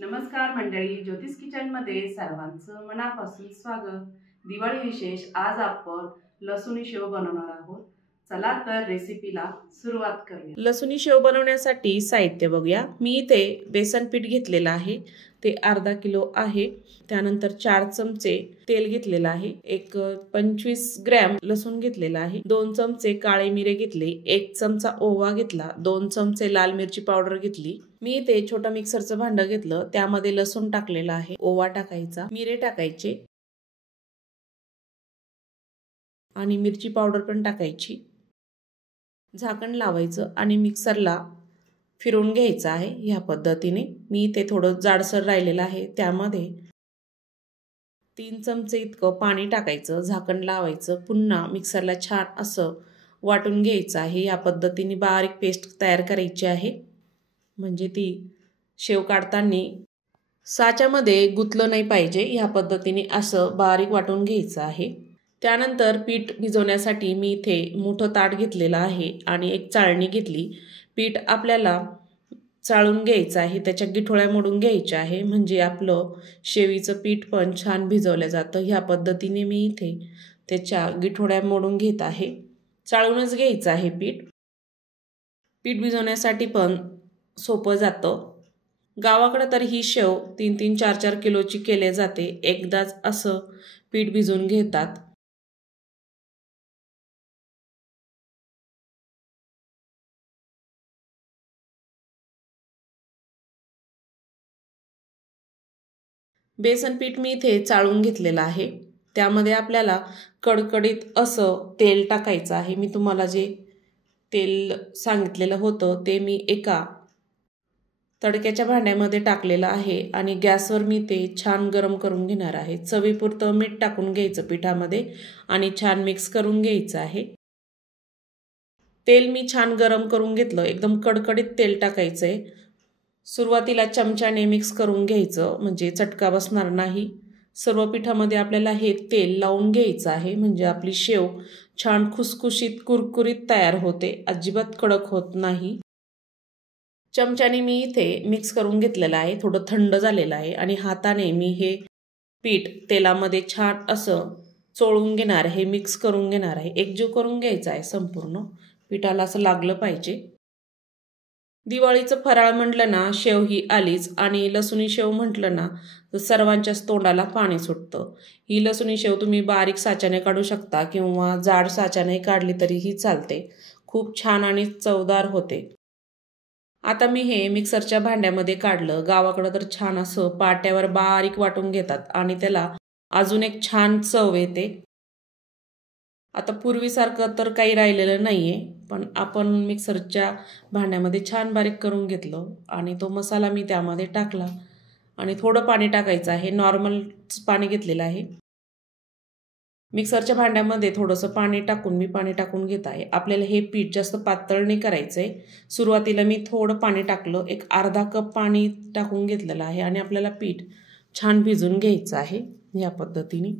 नमस्कार मंडळी, ज्योतिष किचन मध्ये सर्वांचं मनापासून स्वागत। दिवाळी विशेष आज आपण लसुणी शेव बनवणार आहोत। चला तर रेसिपीला सुरुवात करूया। लसुणी शेव बनवण्यासाठी साहित्य बघूया। मी इथे बेसन पीठ घेतलेलं आहे, ते अर्धा किलो आहे। त्यानंतर 4 चमचे तेल घेतलेलं आहे, एक 25 ग्रॅम लसूण घेतलेला आहे, 2 चमचे काळे मिरे घेतले, 1 चमचा ओवा घेतला, 2 चमचे लाल मिरची पावडर घेतली। मी इथे छोटं मिक्सरचं भांड घेतलं, त्यामध्ये लसूण टाकलेला आहे, ओवा टाकायचा, मिरे टाकायचे आणि मिरची पावडर पण टाकायची। झाकण लावायचं आणि मिक्सरला फिरवून घ्यायचं आहे ह्या पद्धतीने। मी इथे थोडं जाडसर राहिलेलं आहे, त्यामध्ये 3 चमचे इतकं पाणी टाकायचं, झाकण लावायचं, पुन्हा मिक्सरला छान असं वाटून घ्यायचं आहे। या पद्धतीने बारीक पेस्ट तयार करायची आहे, म्हणजे ती शेव काढताना साच्यामध्ये गुतलं नाही पाहिजे। ह्या पद्धतीने असं बारीक वाटून घ्यायचं आहे। त्यानंतर पीठ भिजवण्यासाठी मी इथे मोठं ताट घेतलेलं आहे आणि एक चाळणी घेतली। पीठ आपल्याला चाळून घ्यायचं आहे, त्याच्या गिठोळ्या मोडून घ्यायच्या आहे, म्हणजे आपलं शेवीचं पीठ पण छान भिजवलं जातं। ह्या पद्धतीने मी इथे त्याच्या गिठोळ्या मोडून घेत आहे। चाळूनच घ्यायचं आहे पीठ। पीठ भिजवण्यासाठी पण सोपं जातं। गावाकडे तर ही शेव 3-3, 4-4 किलोची केली जाते, एकदाच असं पीठ भिजवून घेतात। बेसन पीठ मी इथे चाळून घेतलेलं आहे, त्यामध्ये आपल्याला कडकडीत असं तेल टाकायचं आहे। मी तुम्हाला जे तेल सांगितलेलं होतं ते मी एका तडक्याच्या भांड्यामध्ये टाकलेलं आहे आणि गॅसवर मी ते छान गरम करून घेणार आहे। चवीपुरतं मीठ टाकून घ्यायचं पिठामध्ये आणि छान मिक्स करून घ्यायचं आहे। तेल मी छान गरम करून घेतलं, एकदम कडकडीत तेल टाकायचंय। सुरुवातीला चमच्याने मिक्स करून घ्यायचं, म्हणजे चटका बसणार नाही। सर्व पिठामध्ये आपल्याला हे तेल लावून घ्यायचं आहे, म्हणजे आपली शेव छान खुसखुशीत कुरकुरीत तयार होते, अजिबात कडक होत नाही। चमच्याने मी इथे मिक्स करून घेतलेलं आहे, थोडं थंड झालेलं आहे आणि हाताने मी हे पीठ तेलामध्ये छान असं चोळून घेणार आहे, मिक्स करून घेणार आहे, एकजीव करून घ्यायचं आहे। संपूर्ण पिठाला असं लागलं पाहिजे। दिवाळीचं फराळ म्हटलं ना, शेव ही आलीच आणि लसुणी शेव म्हटलं ना तर सर्वांच्याच तोंडाला पाणी सुटतं। ही लसुणी शेव तुम्ही बारीक साच्याने काढू शकता किंवा जाड साच्याने काढली तरीही चालते, खूप छान आणि चवदार होते। आता मी हे मिक्सरच्या भांड्यामध्ये काढलं। गावाकडं तर छान असं पाट्यावर बारीक वाटून घेतात आणि त्याला अजून एक छान चव येते। आता पूर्वीसारखं तर काही राहिलेलं नाहीये, पण आपण मिक्सरच्या भांड्यामध्ये छान बारीक करून घेतलं आणि तो मसाला मी त्यामध्ये टाकला आणि थोडं पाणी टाकायचं आहे, नॉर्मल पाणी घेतलेलं आहे। मिक्सरच्या भांड्यामध्ये थोडंसं पाणी टाकून मी पाणी टाकून घेत आहे। आपल्याला हे पीठ जास्त पातळ नाही करायचंय। सुरुवातीला मी थोडं पाणी टाकलं, एक अर्धा कप पाणी टाकून घेतलेलं आहे आणि आपल्याला पीठ छान भिजून घ्यायचं आहे या पद्धतीने।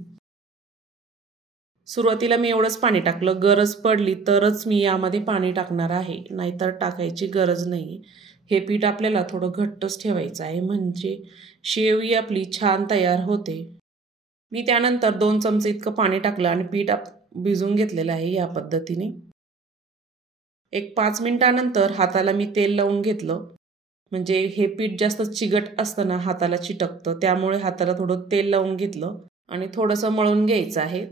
सुरुवातीला मी एवढंच पाणी टाकलं, गरज पडली तरच मी यामध्ये पाणी टाकणार आहे, नाहीतर टाकायची गरज नाही। हे पीठ आपल्याला थोडं घट्टच ठेवायचं आहे, म्हणजे शेव ही आपली छान तयार होते। मी त्यानंतर 2 चमचे इतकं पाणी टाकलं आणि पीठ भिजून घेतलेलं आहे या पद्धतीने। एक 5 मिनिटानंतर हाताला मी तेल लावून घेतलं, म्हणजे हे पीठ जास्त चिकट असतं ना, हाताला चिटकतं, त्यामुळे हाताला थोडं तेल लावून घेतलं आणि थोडंसं मळून घ्यायचं आहे।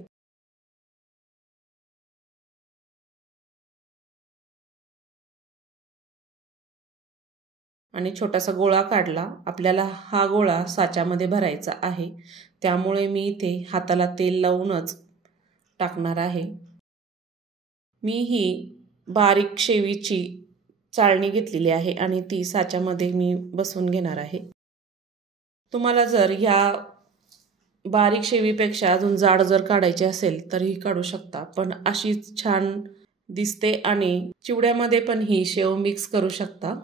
आणि छोटासा गोळा काढला। आपल्याला हा गोळा साच्यामध्ये भरायचा आहे, त्यामुळे मी इथे हाताला तेल लावूनच टाकणार आहे। मी ही बारीक शेवीची चाळणी घेतलेली आहे आणि ती साच्यामध्ये मी बसवून घेणार आहे। तुम्हाला जर ह्या बारीक शेवीपेक्षा अजून जाड जर काढायची असेल तरीही काढू शकता, पण अशीच छान दिसते आणि चिवड्यामध्ये पण ही शेव मिक्स करू शकता।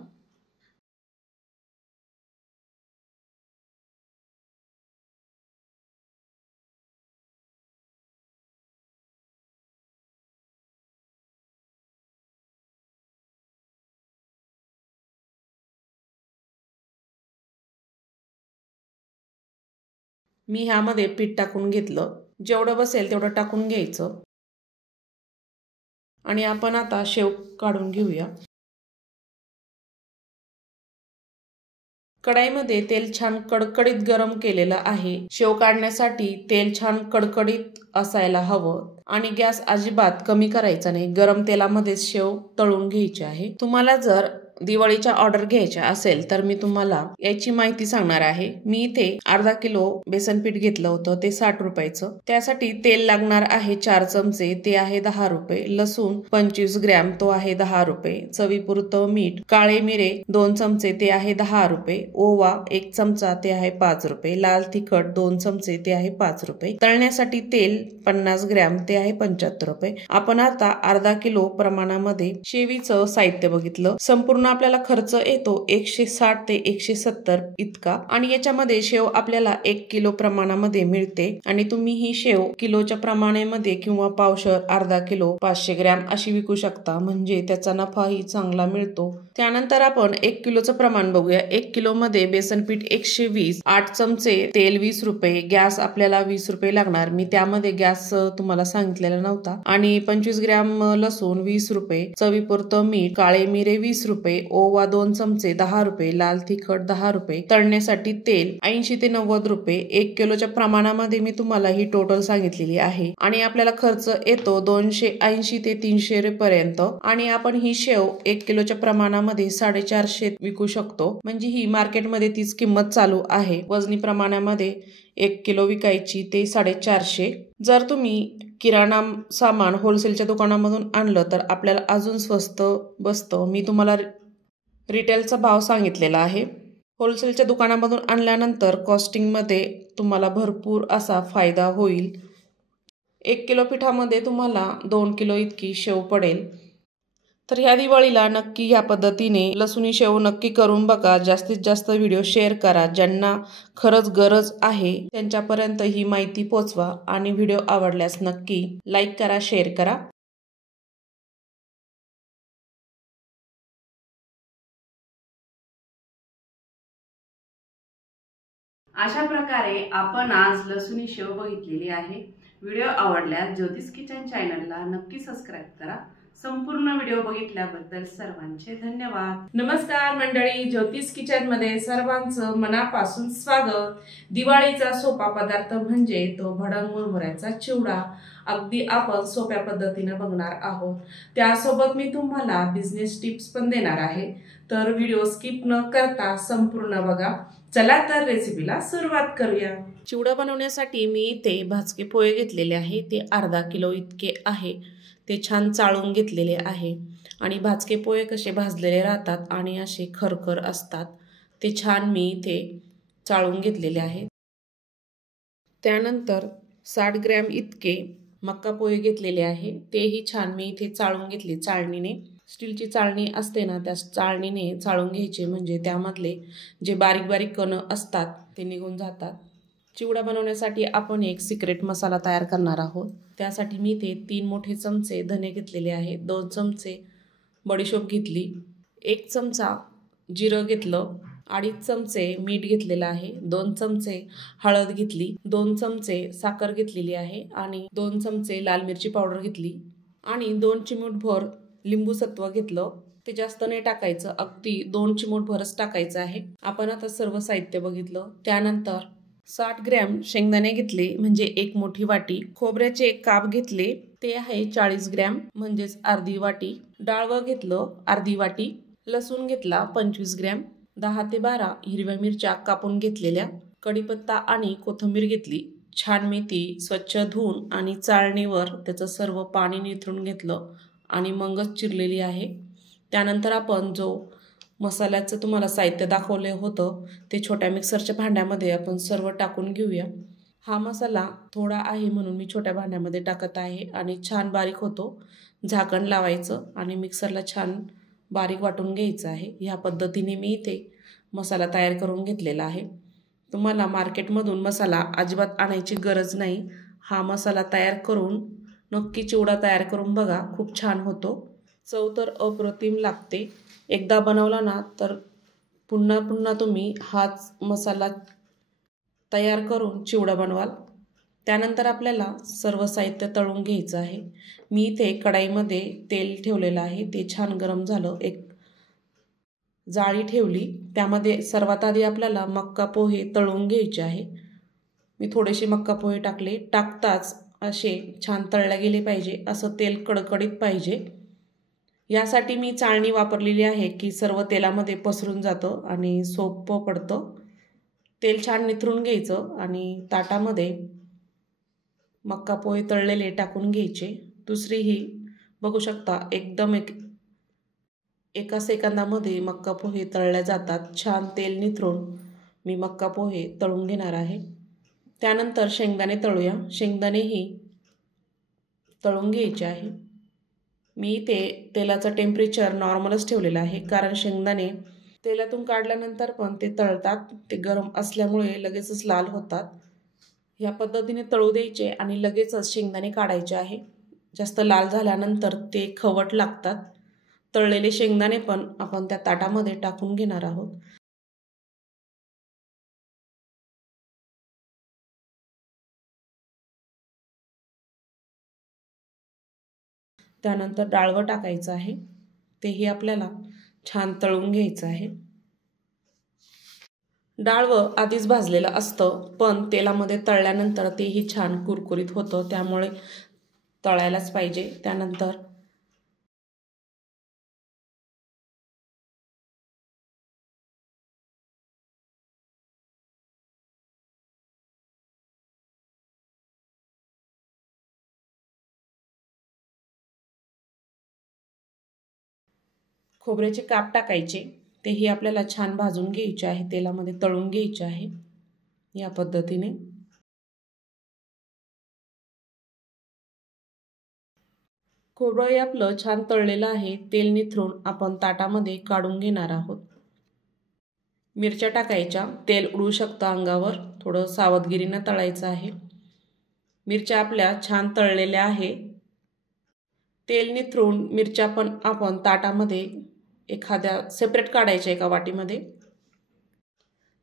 मी ह्यामध्ये पीठ टाकून घेतलं, जेवढं बसेल तेवढं टाकून घ्यायचं आणि आपण आता शेव काढून घेऊया। कढाईमध्ये तेल छान कडकडीत गरम केलेलं आहे। शेव काढण्यासाठी तेल छान कडकडीत असायला हवं आणि गॅस अजिबात कमी करायचा नाही। गरम तेलामध्ये शेव तळून घ्यायची आहे। तुम्हाला जर दिवाळीच्या ऑर्डर घ्यायच्या असेल तर मी तुम्हाला याची माहिती सांगणार आहे। मी इथे अर्धा किलो बेसन पीठ घेतलं होतं, ते 60 रुपयाचं। त्यासाठी तेल लागणार आहे 4 चमचे, ते आहे 10 रुपये। लसूण 25 ग्रॅम, तो आहे 10 रुपये। चवीपुरतं मीठ, काळे मिरे 2 चमचे, ते आहे 10 रुपये। ओवा 1 चमचा, ते आहे 5 रुपये। लाल तिखट 2 चमचे, ते आहे 5 रुपये। तळण्यासाठी तेल 50 ग्रॅम, ते आहे 75 रुपये। आपण आता अर्धा किलो प्रमाणामध्ये शेवीचं साहित्य बघितलं। संपूर्ण आपल्याला खर्च येतो 160 ते 170 इतका आणि याच्यामध्ये शेव आपल्याला 1 किलो प्रमाणामध्ये मिळते आणि तुम्ही ही शेव किलोच्या प्रमाणामध्ये किंवा पावशर, अर्धा किलो, 500 ग्रॅम अशी विकू शकता, म्हणजे त्याचा नफाही चांगला मिळतो। त्यानंतर आपण 1 किलोचं प्रमाण बघूया। 1 किलो मध्ये बेसन पीठ 120, 8 चमचे तेल 20 रुपये, गॅस आपल्याला 20 रुपये लागणार। मी त्यामध्ये गॅस तुम्हाला सांगितलेला नव्हता। आणि 25 ग्रॅम लसूण 20 रुपये, चवीपुरतं मीठ, काळे मिरे 20 रुपये, ओवा 2 चमचे 10 रुपये, लाल तिखट 10 रुपये, तळण्यासाठी तेल 80 ते 90 रुपये। 1 किलोच्या प्रमाणामध्ये मी तुम्हाला ही टोटल सांगितलेली आहे आणि आपल्याला खर्च येतो 280 ते 300 पर्यंत आणि आपण ही शेव 1 किलोच्या प्रमाणामध्ये 450 विकू शकतो, म्हणजे ही मार्केटमध्ये तीच किंमत चालू आहे। वजनी प्रमाणामध्ये 1 किलो विकायची ते 450। जर तुम्ही किराणा सामान होलसेलच्या दुकानामधून आणलं तर आपल्याला अजून स्वस्त बसतं। मी तुम्हाला रिटेलचा भाव सांगितलेला आहे। होलसेलच्या दुकानामधून आणल्यानंतर कॉस्टिंगमध्ये तुम्हाला भरपूर असा फायदा होईल। 1 किलो पिठामध्ये तुम्हाला 2 किलो इतकी शेव पडेल। तर ह्या दिवाळीला नक्की ह्या पद्धतीने लसूणी शेव नक्की करून बघा। जास्तीत जास्त व्हिडिओ शेअर करा, ज्यांना खरंच गरज आहे त्यांच्यापर्यंत ही माहिती पोचवा आणि व्हिडिओ आवडल्यास नक्की लाईक करा, शेअर करा। अशा प्रकारे आपण आज लसूणी शेव बघितलेली आहे। व्हिडिओ आवडल्यास ज्योतिष किचन चॅनलला नक्की सबस्क्राईब करा। संपूर्ण व्हिडिओ बघितल्याबद्दल सर्वांचे धन्यवाद। नमस्कार मंडळी, ज्योतिष किचन मध्ये सर्वांचं मनापासून स्वागत। दिवाळीचा सोपा पदार्थ म्हणजे तो भडंग मुरमुऱ्याचा चिवडा अगदी आपण सोप्या पद्धतीने बघणार आहोत। त्यासोबत मी तुम्हाला बिझनेस टिप्स पण देणार आहे, तर व्हिडिओ स्किप न करता संपूर्ण बघा। चला तर रेसिपीला सुरुवात करूया। चिवडा बनवण्यासाठी मी इथे भाजके पोहे घेतलेले आहे, ते अर्धा किलो इतके आहे। ते छान चाळून घेतलेले आहे आणि भाजके पोहे कसे भाजलेले राहतात आणि असे खरखर असतात, ते छान मी इथे चाळून घेतलेले आहेत। त्यानंतर 60 ग्रॅम इतके मक्का पोहे घेतलेले आहे, तेही छान मी इथे चाळून घेतले चाळणीने। स्टीलची चाळणी असते ना, त्या चाळणीने चाळून घ्यायचे, म्हणजे त्यामधले जे बारीक बारीक कण असतात ते निघून जातात। चिवडा बनवण्यासाठी आपण एक सिक्रेट मसाला तयार करणार आहोत। त्यासाठी मी इथे 3 मोठे चमचे धने घेतलेले आहेत, 2 चमचे बडीशोप घेतली, 1 चमचा जिरं घेतलं, 2.5 चमचे मीठ घेतलेलं आहे, 2 चमचे हळद घेतली, 2 चमचे साखर घेतलेली आहे आणि 2 चमचे लाल मिरची पावडर घेतली आणि 2 चिमूटभर लिंबू सत्व घेतलं। ते जास्त नाही टाकायचं, अगदी 2 चिमूटभरच टाकायचं आहे। आपण आता सर्व साहित्य बघितलं। त्यानंतर 60 ग्रॅम शेंगदाणे घेतले, म्हणजे 1 मोठी वाटी। खोबऱ्याचे काप घेतले, ते आहे 40 ग्रॅम, म्हणजेच अर्धी वाटी। डाळवं घेतलं अर्धी वाटी। लसूण घेतला 25 ग्रॅम, 10 ते 12 हिरव्या मिरच्या कापून घेतलेल्या, कढीपत्ता आणि कोथिंबीर घेतली। छान मी ती स्वच्छ धुवून आणि चाळणीवर त्याचं सर्व पाणी निथळून घेतलं आणि मगच चिरलेली आहे। त्यानंतर आपण जो मसाल्याचं तुम्हाला साहित्य दाखवले होतं ते छोट्या मिक्सरच्या भांड्यामध्ये आपण सर्व टाकून घेऊया। हा मसाला थोडा आहे म्हणून मी छोट्या भांड्यामध्ये टाकत आहे आणि छान बारीक होतो। झाकण लावायचं आणि मिक्सरला छान बारीक वाटून घ्यायचं आहे। ह्या पद्धतीने मी इथे मसाला तयार करून घेतलेला आहे। तुम्हाला मार्केटमधून मसाला अजिबात आणायची गरज नाही। हा मसाला तयार करून नक्की चिवडा तयार करून बघा, खूप छान होतो। चव तर अप्रतिम लागते। एकदा बनवला ना तर पुन्हा पुन्हा तुम्ही हाच मसाला तयार करून चिवडा बनवाल। त्यानंतर आपल्याला सर्व साहित्य तळून घ्यायचं आहे। मी इथे कढईमध्ये तेल ठेवलेलं आहे, ते छान गरम झालं। एक जाळी ठेवली, त्यामध्ये सर्वात आधी आपल्याला मक्का पोहे तळून घ्यायचे आहे। मी थोडेसे मक्का पोहे टाकले। टाकताच असे छान तळले गेले पाहिजे, असं तेल कडकडीत पाहिजे। यासाठी मी चाळणी वापरलेली आहे की सर्व तेलामध्ये पसरून जातं आणि सोपं पडतं। तेल छान निथरून घ्यायचं आणि ताटामध्ये मक्का पोहे तळलेले टाकून घ्यायचे। दुसरीही बघू शकता, एकदम एका सेकंदामध्ये मक्का पोहे तळले जातात। छान तेल निथरून मी मक्का पोहे तळून घेणार आहे। त्यानंतर शेंगदाणे तळूया। शेंगदाणेही तळून घ्यायचे आहे। मी इथे तेलाचं टेम्परेचर नॉर्मलच ठेवलेलं आहे, कारण शेंगदाणे तेलातून काढल्यानंतर पण ते तळतात, ते गरम असल्यामुळे लगेचच लाल होतात। या पद्धतीने तळू द्यायचे आणि लगेचच शेंगदाणे काढायचे आहे। जास्त लाल झाल्यानंतर ते खवट लागतात। तळलेले शेंगदाणे पण आपण त्या ताटामध्ये टाकून घेणार आहोत। त्यानंतर डाळवं टाकायचं आहे, तेही आपल्याला छान तळून घ्यायचं आहे। डाळवं आधीच भाजलेलं असतं, पण तेलामध्ये तळल्यानंतर तेही छान कुरकुरीत होतं, त्यामुळे तळायलाच पाहिजे। त्यानंतर खोबऱ्याचे काप टाकायचे, तेही आपल्याला छान भाजून घ्यायचे आहे, तेलामध्ये तळून घ्यायचे आहे। या पद्धतीने खोबरं आपलं छान तळलेलं आहे। तेल निथरून आपण ताटामध्ये काढून घेणार आहोत। मिरच्या टाकायच्या, तेल उडू शकतं अंगावर, थोडं सावधगिरीनं तळायचं आहे। मिरच्या आपल्या छान तळलेल्या आहे। तेल निथरून मिरच्या पण आपण ताटामध्ये एखाद्या सेपरेट काढायच्या एका वाटीमध्ये।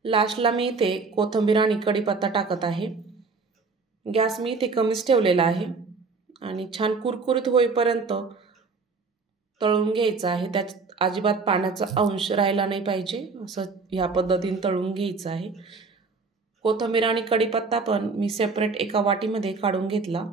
लास्टला मी इथे कोथिंबीर आणि कढीपत्ता टाकत आहे। गॅस मी इथे कमीच ठेवलेला आहे आणि छान कुरकुरीत होईपर्यंत तळून घ्यायचं आहे। त्यात अजिबात पाण्याचा अंश राहिला नाही पाहिजे, असं या पद्धतीने तळून घ्यायचं आहे। कोथिंबीर आणि कढीपत्ता पण मी सेपरेट एका वाटीमध्ये काढून घेतला।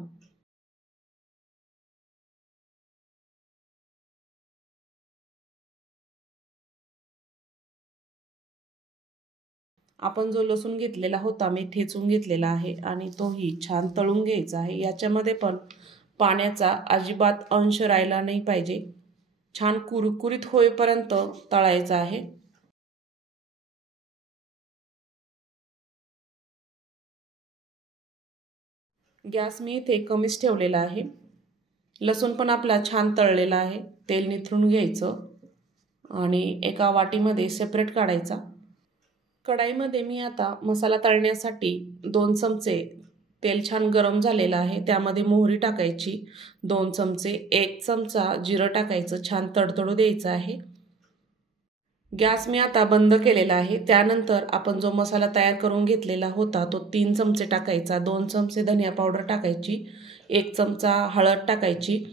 आपण जो लसूण घेतलेला होता मी ठेचून घेतलेला आहे आणि तोही छान तळून घ्यायचा आहे। याच्यामध्ये पण पाण्याचा अजिबात अंश राहिला नाही पाहिजे, छान कुरकुरीत होईपर्यंत तळायचा आहे। गॅस मी इथे कमीच ठेवलेला आहे। लसूण पण आपला छान तळलेला आहे। तेल निथरून घ्यायचं आणि एका वाटीमध्ये सेपरेट काढायचा। कढाईमध्ये मी आता मसाला तळण्यासाठी 2 चमचे तेल छान गरम झालेलं आहे, त्यामध्ये मोहरी टाकायची 2 चमचे, 1 चमचा जिरं टाकायचं, छान तडतडू द्यायचं आहे। गॅस मी आता बंद केलेला आहे। त्यानंतर आपण जो मसाला तयार करून घेतलेला होता तो 3 चमचे टाकायचा, 2 चमचे धनिया पावडर टाकायची, 1 चमचा हळद टाकायची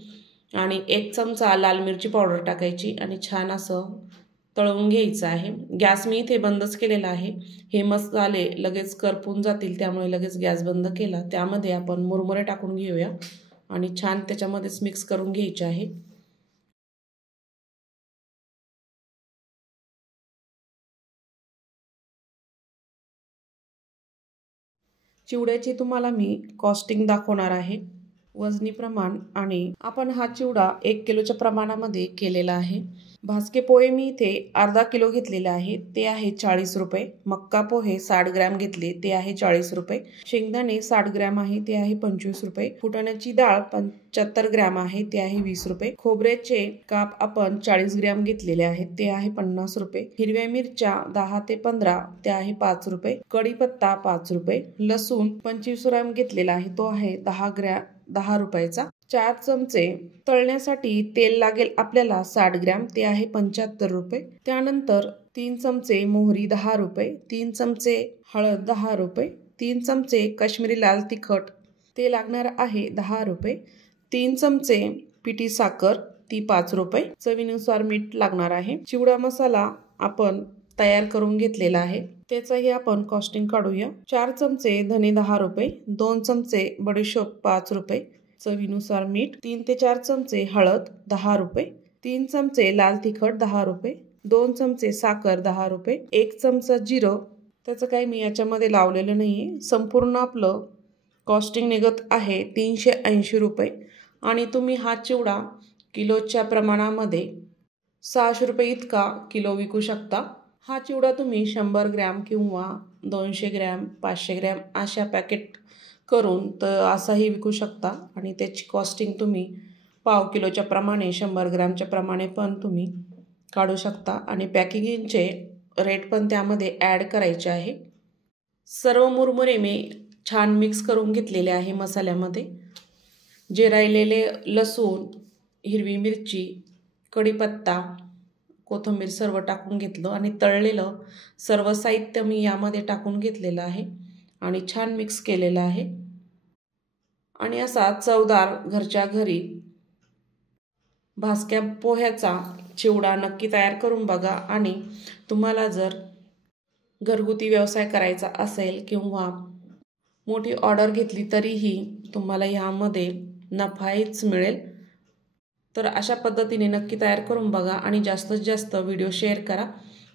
आणि 1 चमचा लाल मिरची पावडर टाकायची आणि छान असं तळून घ्यायचं आहे। गॅस मी इथे बंदच केलेला आहे। हे मसाले लगेच करपून जातील, त्यामुळे लगेच गॅस बंद केला। त्यामध्ये आपण मुरमुरे टाकून घेऊया आणि छान त्याच्यामध्येच मिक्स करून घ्यायचे आहे। चिवड्याची तुम्हाला मी कॉस्टिंग दाखवणार आहे, वजनी प्रमाण, आणि आपण हा चिवडा 1 किलोच्या प्रमाणामध्ये केलेला आहे। भाजके पोहे मी इथे अर्धा किलो घेतलेले आहे, ते आहे 40 रुपये। मक्का पोहे 60 ग्रॅम घेतले, ते आहे 40 रुपये। शेंगदाणे 60 ग्रॅम आहे, ते आहे 25 रुपये। फुटाण्याची डाळ 75 ग्रॅम आहे, ते आहे 20 रुपये। खोबऱ्याचे काप आपण 40 ग्रॅम घेतलेले आहेत, ते आहे 50 रुपये। हिरव्या मिरच्या 10 ते 15, ते आहे 5 रुपये। कढीपत्ता 5 रुपये। लसूण 25 ग्रॅम घेतलेला आहे, तो आहे 10 रुपयाचा। 4 चमचे तळण्यासाठी तेल लागेल आपल्याला 60 ग्रॅम, ते आहे 75 रुपये। त्यानंतर 3 चमचे मोहरी 10 रुपये, 3 चमचे हळद 10 रुपये, 3 चमचे काश्मीरी लाल तिखट ते लागणार आहे 10 रुपये, 3 चमचे पिठी साखर ती 5 रुपये, चवीनुसार मीठ लागणार आहे। चिवडा मसाला आपण तयार करून घेतलेला आहे, त्याचाही आपण कॉस्टिंग काढूया। 4 चमचे धने 10 रुपये, 2 चमचे बडीशोप 5 रुपये, चवीनुसार मीठ, 3 ते 4 चमचे हळद 10 रुपये, 3 चमचे लाल तिखट 10 रुपये, 2 चमचे साखर 10 रुपये, 1 चमचा जिरं, त्याचं काही मी याच्यामध्ये लावलेलं नाहीये। संपूर्ण आपलं कॉस्टिंग निघत आहे 380 रुपये आणि तुम्ही हा चिवडा किलोच्या प्रमाणामध्ये 600 रुपये इतका किलो विकू शकता। हा चिवडा तुम्ही 100 ग्रॅम किंवा 200 ग्रॅम 500 ग्रॅम अशा पॅकेट करून तर असाही विकू शकता आणि त्याची कॉस्टिंग तुम्ही पाव किलोच्या प्रमाणे 100 ग्रॅमच्या प्रमाणे पण तुम्ही काढू शकता आणि पॅकेजिंगचे रेट पण त्यामध्ये ॲड करायचे आहे। सर्व मुरमुरे मी छान मिक्स करून घेतलेले आहे मसाल्यामध्ये। जे राहिलेले लसूण, हिरवी मिरची, कढीपत्ता, कोथिंबीर सर्व टाकून घेतलं आणि तळलेलं सर्व साहित्य मी यामध्ये टाकून घेतलेलं आहे आणि छान मिक्स केलेलं आहे। आणि असा चवदार घरच्या घरी भाजक्या पोह्याचा चिवडा नक्की तयार करून बघा आणि तुम्हाला जर घरगुती व्यवसाय करायचा असेल किंवा मोठी ऑर्डर घेतली तरीही तुम्हाला यामध्ये नफाच मिळेल। तर अशा पद्धतीने नक्की तयार करून बघा आणि जास्तीत जास्त व्हिडिओ शेअर करा,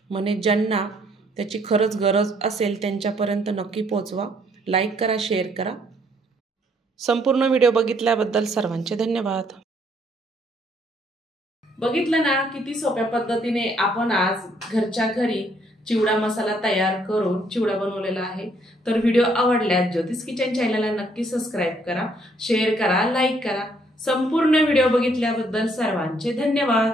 म्हणजे ज्यांना त्याची खरंच गरज असेल त्यांच्यापर्यंत नक्की पोहोचवा। लाईक करा, शेअर करा। संपूर्ण व्हिडिओ बघितल्याबद्दल सर्वांचे धन्यवाद। बघितलं ना किती सोप्या पद्धतीने आपण आज घरच्या घरी चिवडा मसाला तयार करून चिवडा बनवलेला आहे। तर व्हिडिओ आवडल्यास ज्योतिष किचन चॅनलला नक्की सबस्क्राइब करा, शेअर करा, लाईक करा। संपूर्ण व्हिडिओ बघितल्याबद्दल सर्वांचे धन्यवाद।